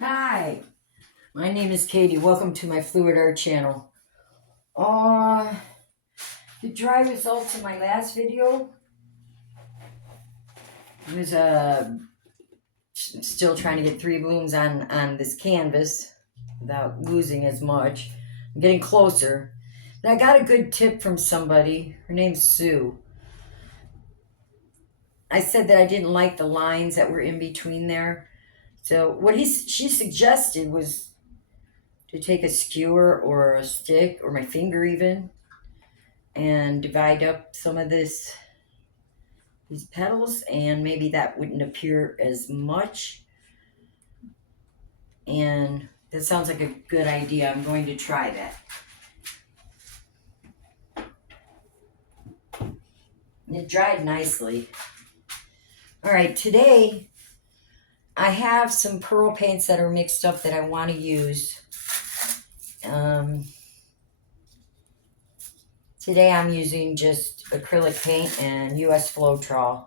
Hi, my name is Katie. Welcome to my fluidart channel. The dry results in my last video was still trying to get 3 blooms on this canvas without losing as much. I'm getting closer. And I got a good tip from somebody. Her name's Sue. I said that I didn't like the lines that were in between there. So what she suggested was to take a skewer or a stick or my finger even and divide up some of these petals, and maybe that wouldn't appear as much. And that sounds like a good idea. I'm going to try that. It dried nicely. All right, today I have some pearl paints that are mixed up that I want to use. Today I'm using just acrylic paint and US Floetrol.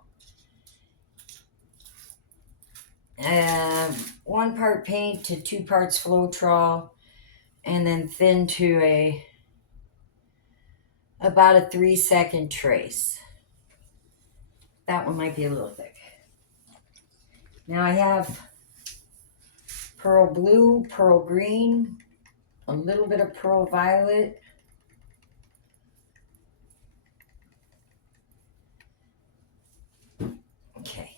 1 part paint to 2 parts Floetrol, and then thin to about a 3-second trace. That one might be a little thick. Now I have pearl blue, pearl green, a little bit of pearl violet, okay.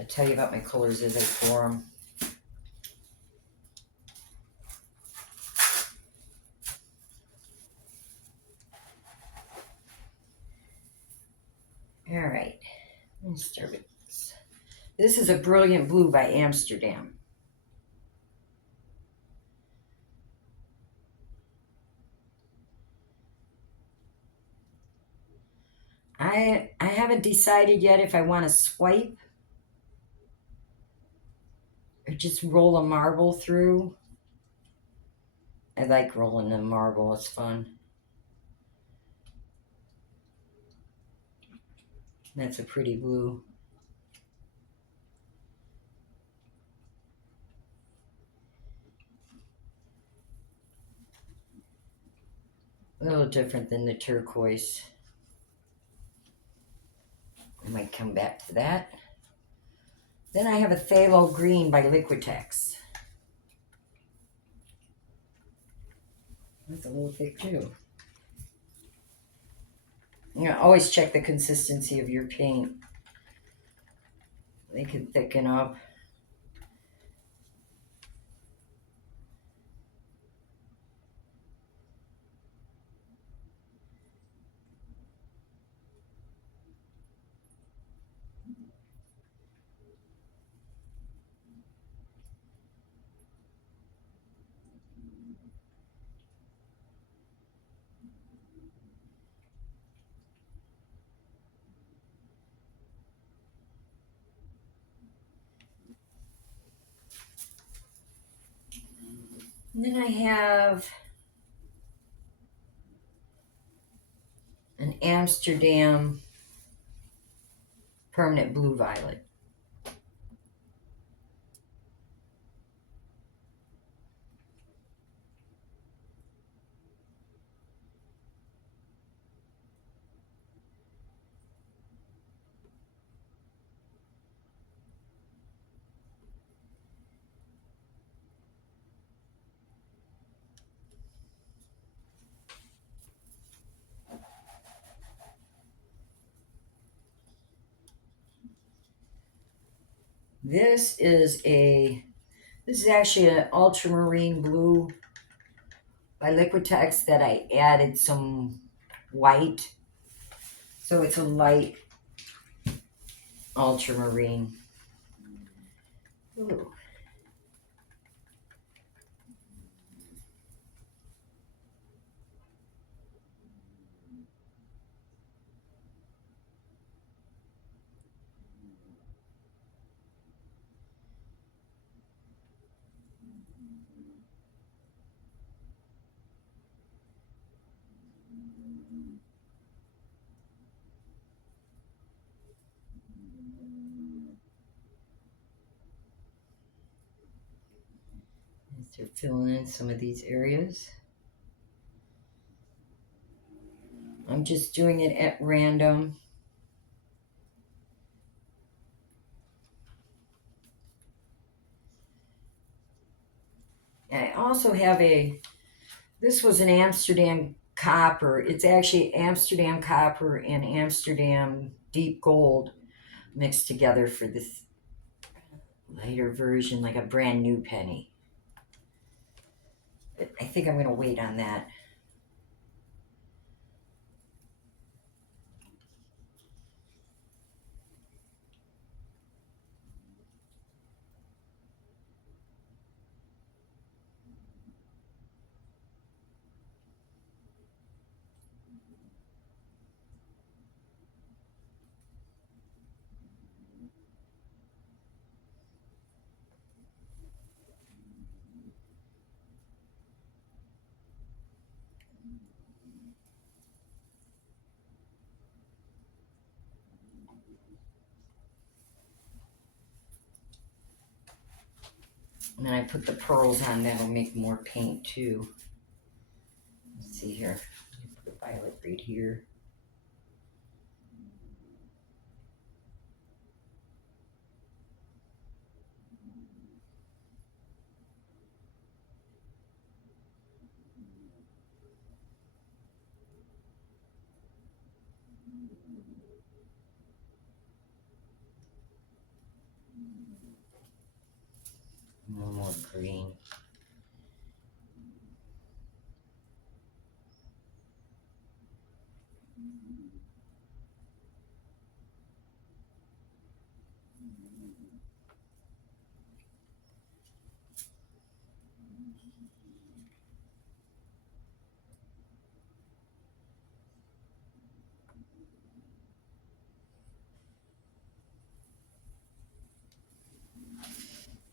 I'll tell you about my colors as I pour them. All right, let's start with this. This is a Brilliant Blue by Amsterdam. I haven't decided yet if I want to swipe or just roll a marble through. I like rolling the marble, it's fun. That's a pretty blue. A little different than the turquoise. I might come back to that. Then I have a Pthalo Green by Liquitex. That's a little thick too. You know, always check the consistency of your paint. They can thicken up. And then I have an Amsterdam Permanent Blue Violet. This is actually an Ultramarine Blue by Liquitex that I added some white. So it's a light ultramarine. Ooh. filling in some of these areas. I'm just doing it at random. I also have this was an Amsterdam copper. It's actually Amsterdam copper and Amsterdam deep gold mixed together for this lighter version, like a brand new penny. But I think I'm going to wait on that. And then I put the pearls on, that'll make more paint too. Let's see here. Put a violet right here. More green.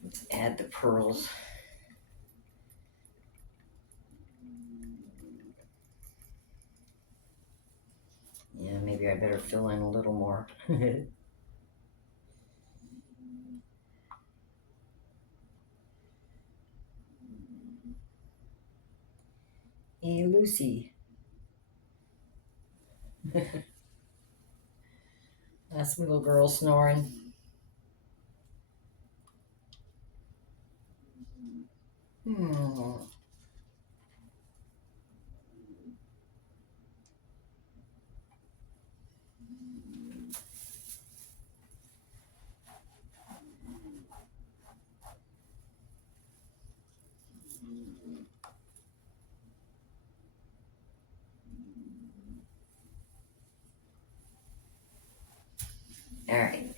Let's add the pearls. Yeah, maybe I better fill in a little more. Hey, Lucy. That's my little girl snoring. Hmm. All right.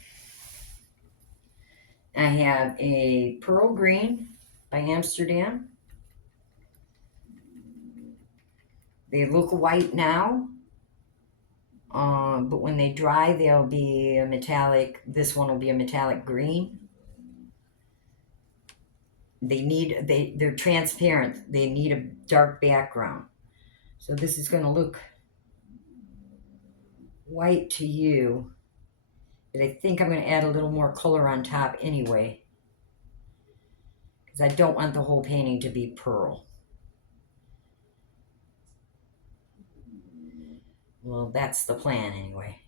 I have a pearl green by Amsterdam. They look white now, but when they dry, they'll be a metallic. This one will be a metallic green. They're transparent. They need a dark background. So this is going to look white to you, but I think I'm going to add a little more color on top anyway, because I don't want the whole painting to be pearl. Well, that's the plan anyway.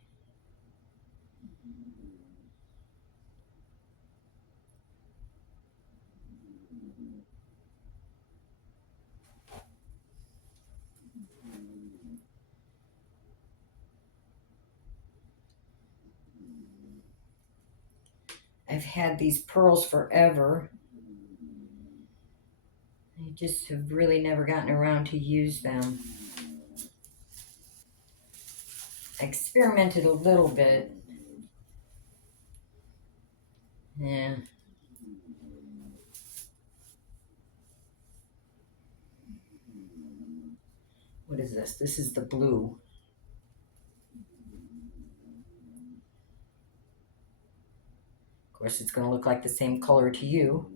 I've had these pearls forever. I just have really never gotten around to use them. I experimented a little bit. Yeah. What is this? This is the blue. Of course, it's going to look like the same color to you.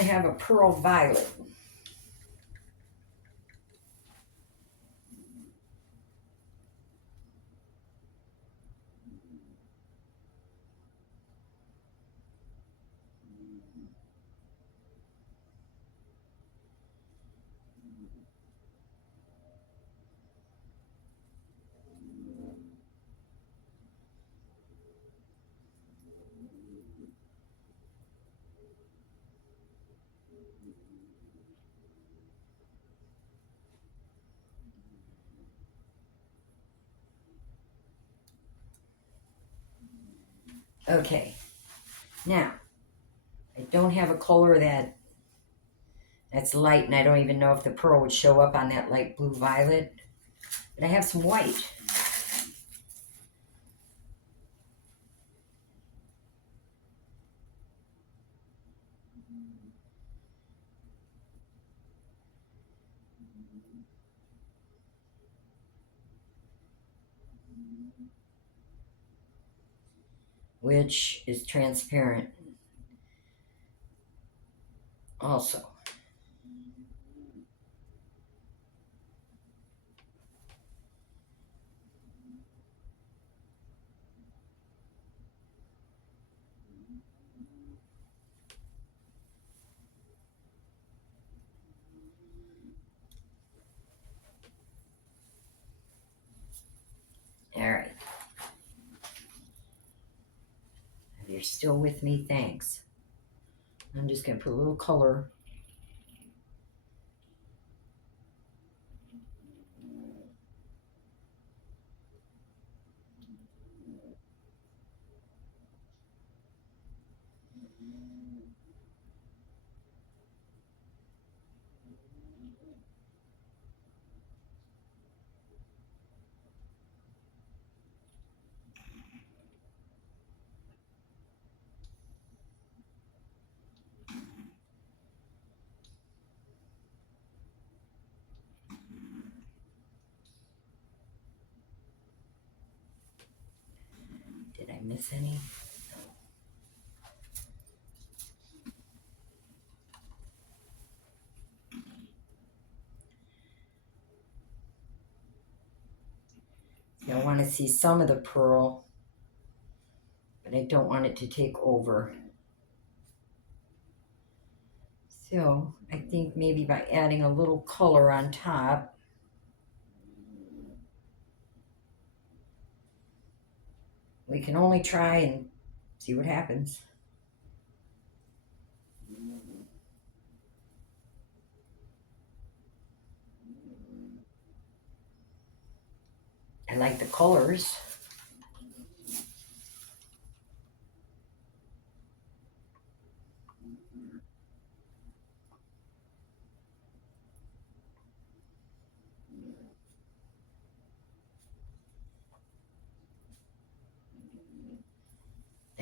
I have a pearl violet. Okay, now I don't have a color that's light, and I don't even know if the pearl would show up on that light blue violet, but I have some white. Which is transparent also. All right. If you're still with me, thanks. I'm just going to put a little color. Did I miss any? I want to see some of the pearl, but I don't want it to take over. So I think maybe by adding a little color on top, we can only try and see what happens. I like the colors.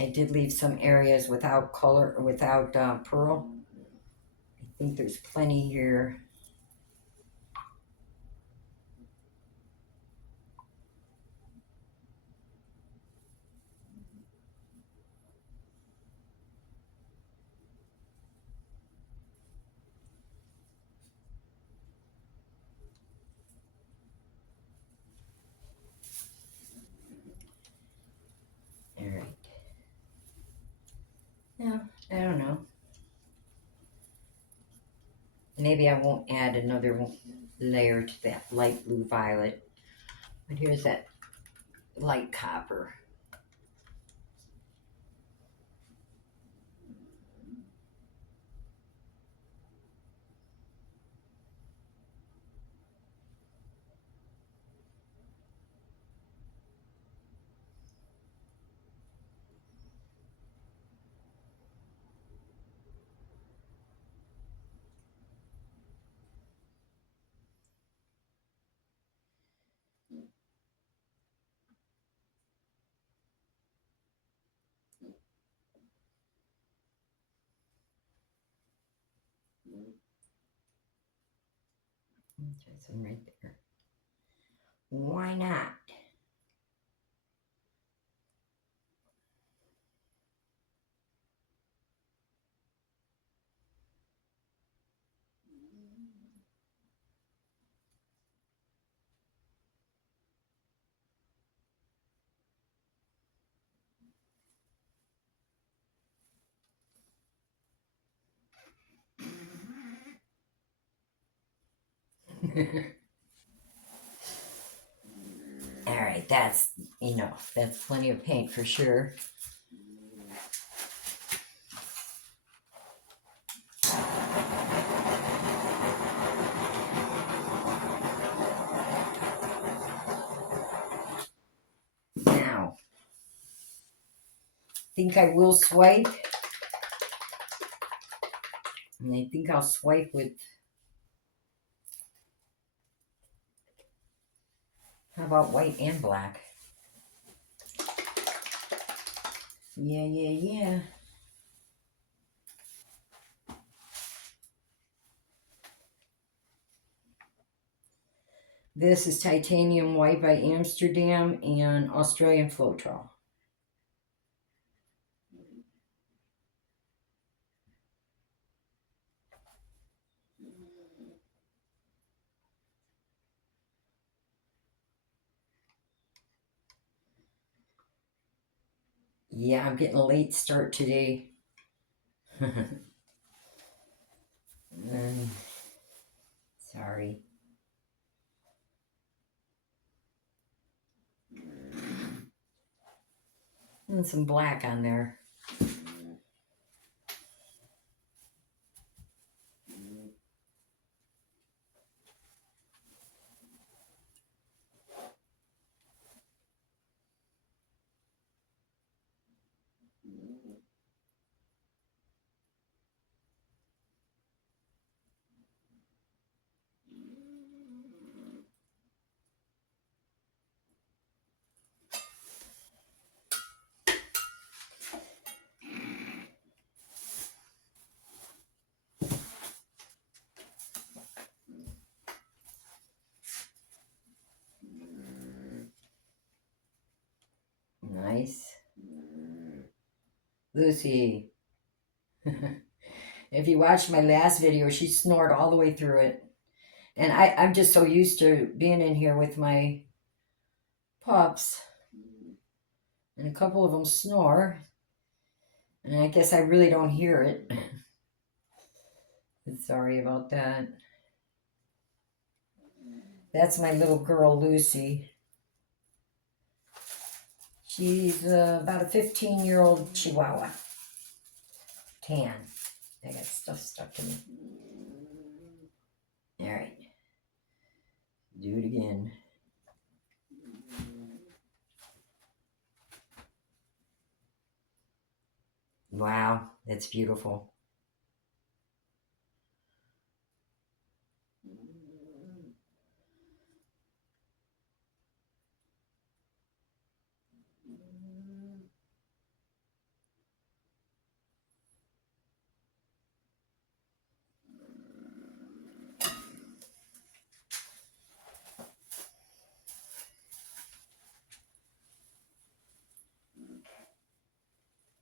I did leave some areas without color, without pearl. I think there's plenty here. All right. Yeah, I don't know. Maybe I won't add another layer to that light blue violet. But here's that light copper. Try some right there. Why not? All right, that's enough. That's plenty of paint for sure. Now, I think I will swipe. And I think I'll swipe with, how about white and black? Yeah. This is Titanium White by Amsterdam and Australian Floetrol. Yeah, I'm getting a late start today. Sorry. And some black on there. Nice. Lucy. If you watched my last video, she snored all the way through it. And I'm just so used to being in here with my pups. And a couple of them snore. And I guess I really don't hear it. Sorry about that. That's my little girl, Lucy. She's about a 15-year-old Chihuahua. Tan. I got stuff stuck in it. All right. Do it again. Wow, that's beautiful.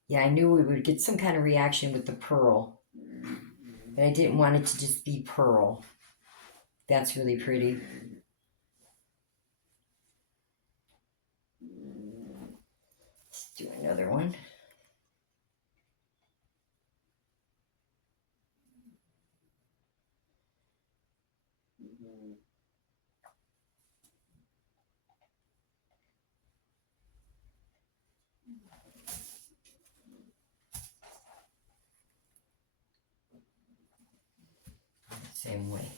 Yeah, I knew we would get some kind of reaction with the pearl. But I didn't want it to just be pearl. That's really pretty. Let's do another one. Same way.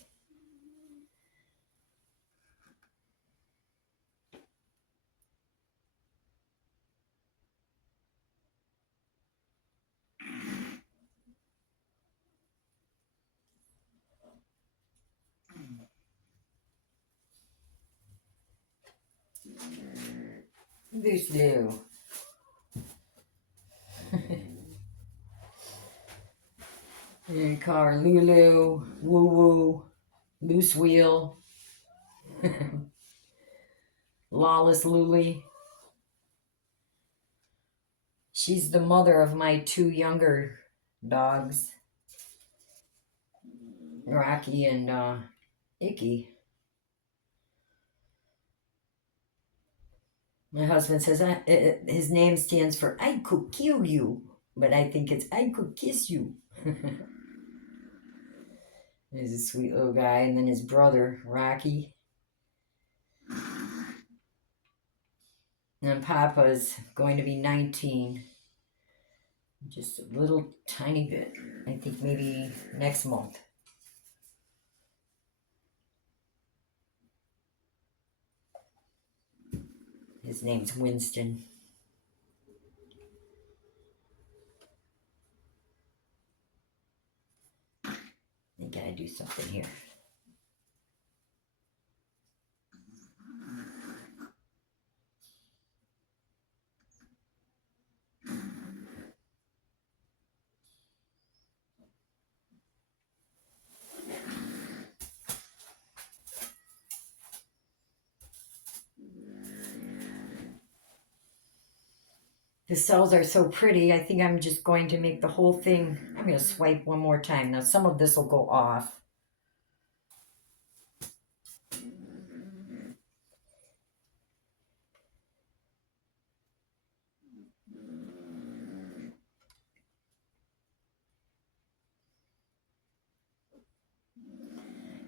This new. You call her Lulu, Woo Woo, Loose Wheel, Lawless Luli. She's the mother of my two younger dogs, Rocky and Icky. My husband says his name stands for I could kill you, but I think it's I could kiss you. He's a sweet little guy. And then his brother, Rocky. And Papa's going to be 19. Just a little tiny bit. I think maybe next month. His name's Winston. I gotta do something here. The cells are so pretty, I think I'm just going to make the whole thing, I'm going to swipe one more time. Now some of this will go off.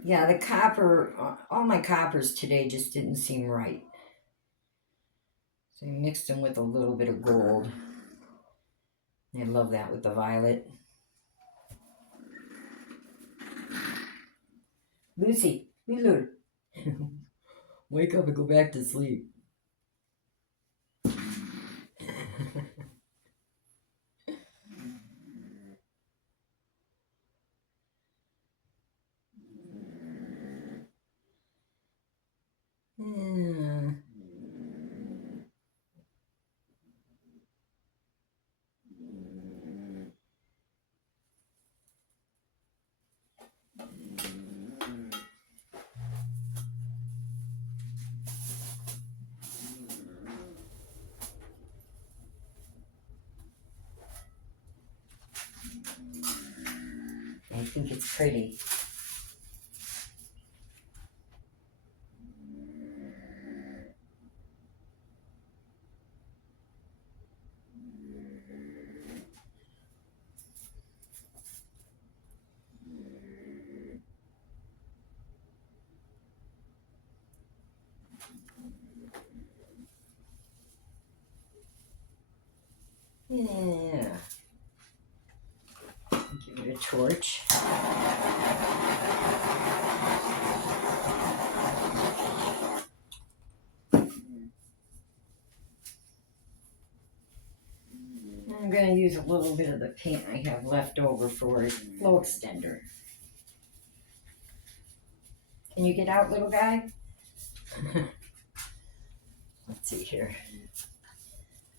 Yeah, the copper, all my coppers today just didn't seem right. So I mixed them with a little bit of gold. I love that with the violet. Lucy, Lulu, wake up and go back to sleep. Yeah. I think it's pretty. Yeah. Give it a torch. I'm going to use a little bit of the paint I have left over for a flow extender. Can you get out, little guy? Let's see here.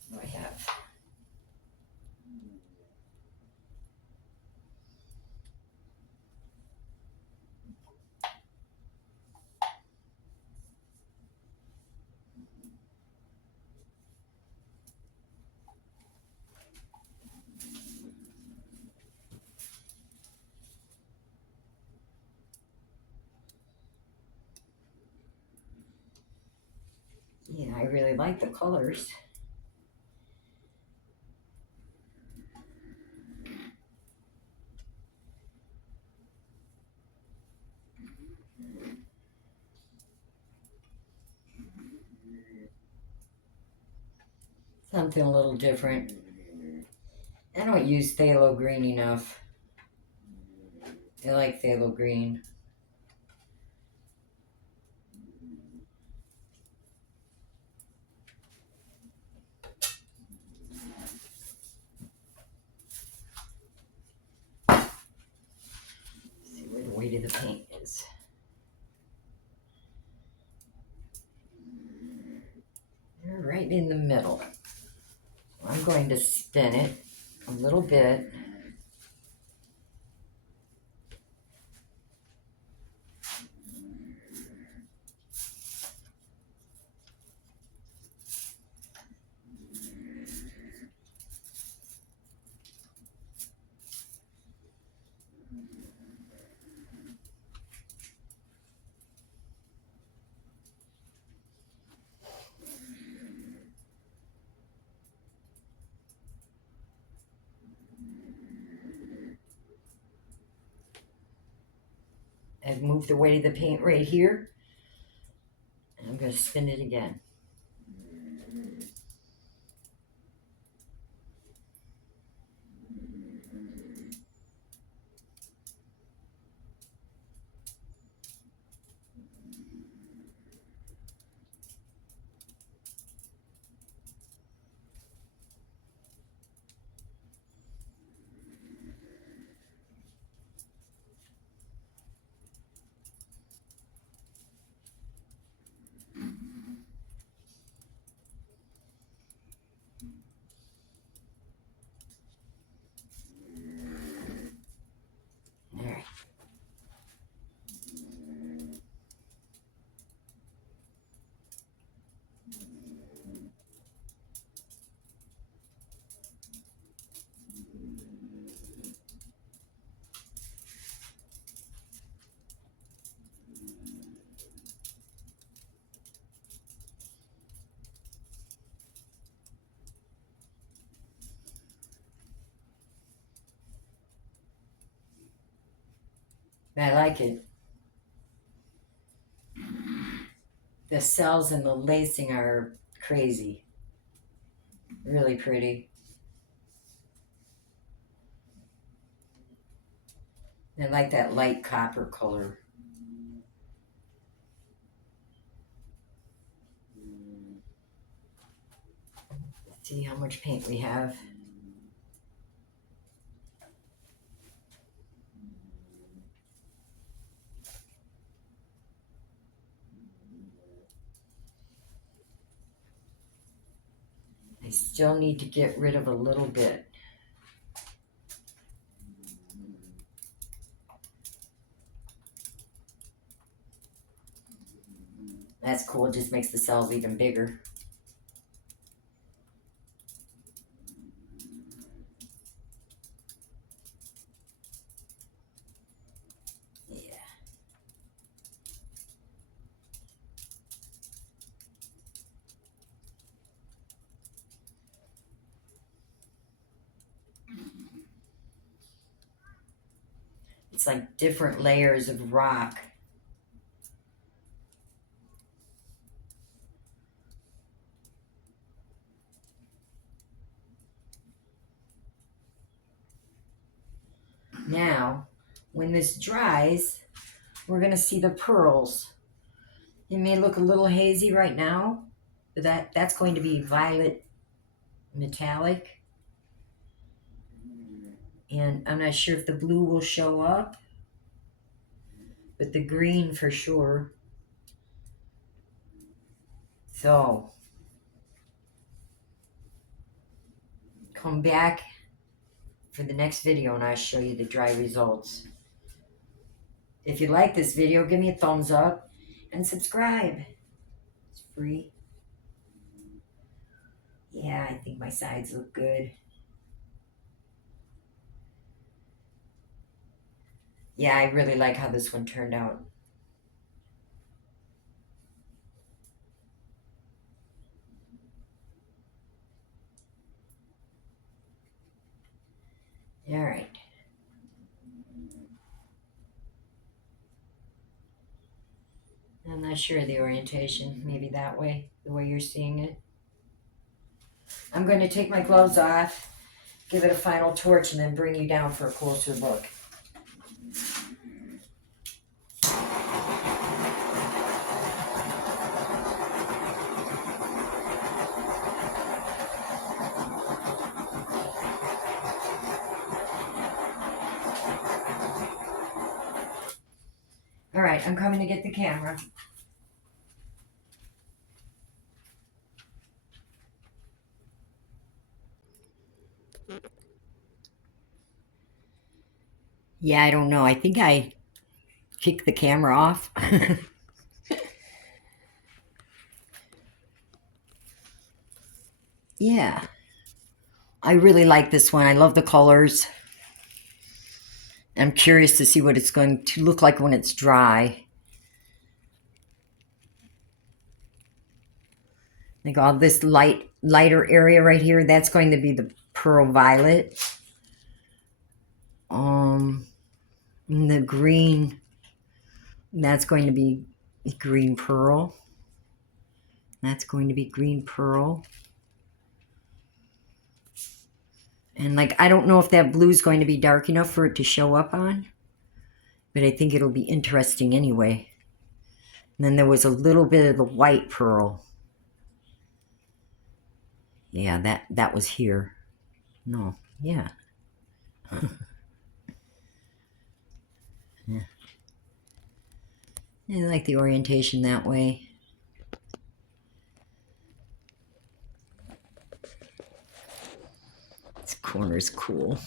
What do I have? Yeah, I really like the colors. Something a little different. I don't use phthalo green enough. I like phthalo green. Let's see where the weight of the paint is. They're right in the middle. I'm going to spin it a little bit. I've moved the weight of the paint right here. And I'm going to spin it again. All right. I like it. The cells and the lacing are crazy. Really pretty. I like that light copper color. Let's see how much paint we have. I still need to get rid of a little bit. That's cool, it just makes the cells even bigger. Yeah. It's like different layers of rock. Now, when this dries, we're going to see the pearls. It may look a little hazy right now, but that's going to be violet metallic. And I'm not sure if the blue will show up, but the green for sure. So, come back for the next video and I'll show you the dry results. If you like this video, give me a thumbs up and subscribe. It's free. Yeah, I think my sides look good. Yeah, I really like how this one turned out. All right. I'm not sure of the orientation. Maybe that way, the way you're seeing it. I'm going to take my gloves off, give it a final torch, and then bring you down for a closer look. All right, I'm coming to get the camera. Yeah, I don't know. I think I kicked the camera off. Yeah. I really like this one. I love the colors. I'm curious to see what it's going to look like when it's dry. Like all this lighter area right here, that's going to be the pearl violet. And the green That's going to be green pearl. That's going to be green pearl. And like, I don't know if that blue is going to be dark enough for it to show up on, but I think it'll be interesting anyway. And then there was a little bit of the white pearl. Yeah, that was here. No, yeah. Yeah. I like the orientation that way. This corner's cool.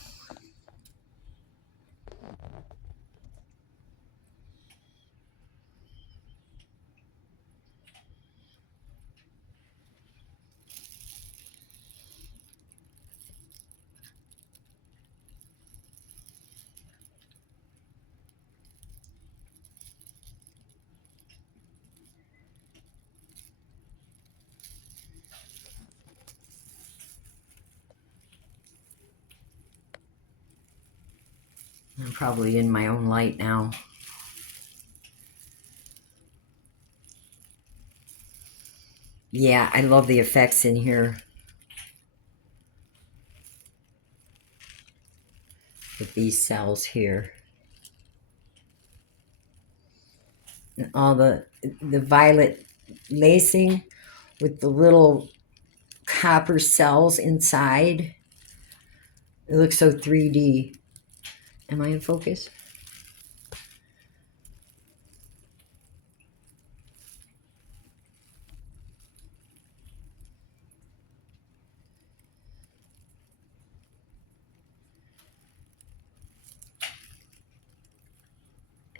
I'm probably in my own light now. Yeah, I love the effects in here. With these cells here. And all the violet lacing with the little copper cells inside. It looks so 3D. Am I in focus?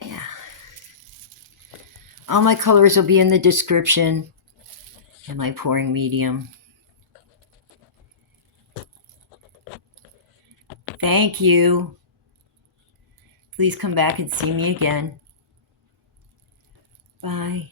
Yeah. All my colors will be in the description. And my pouring medium. Thank you. Please come back and see me again. Bye.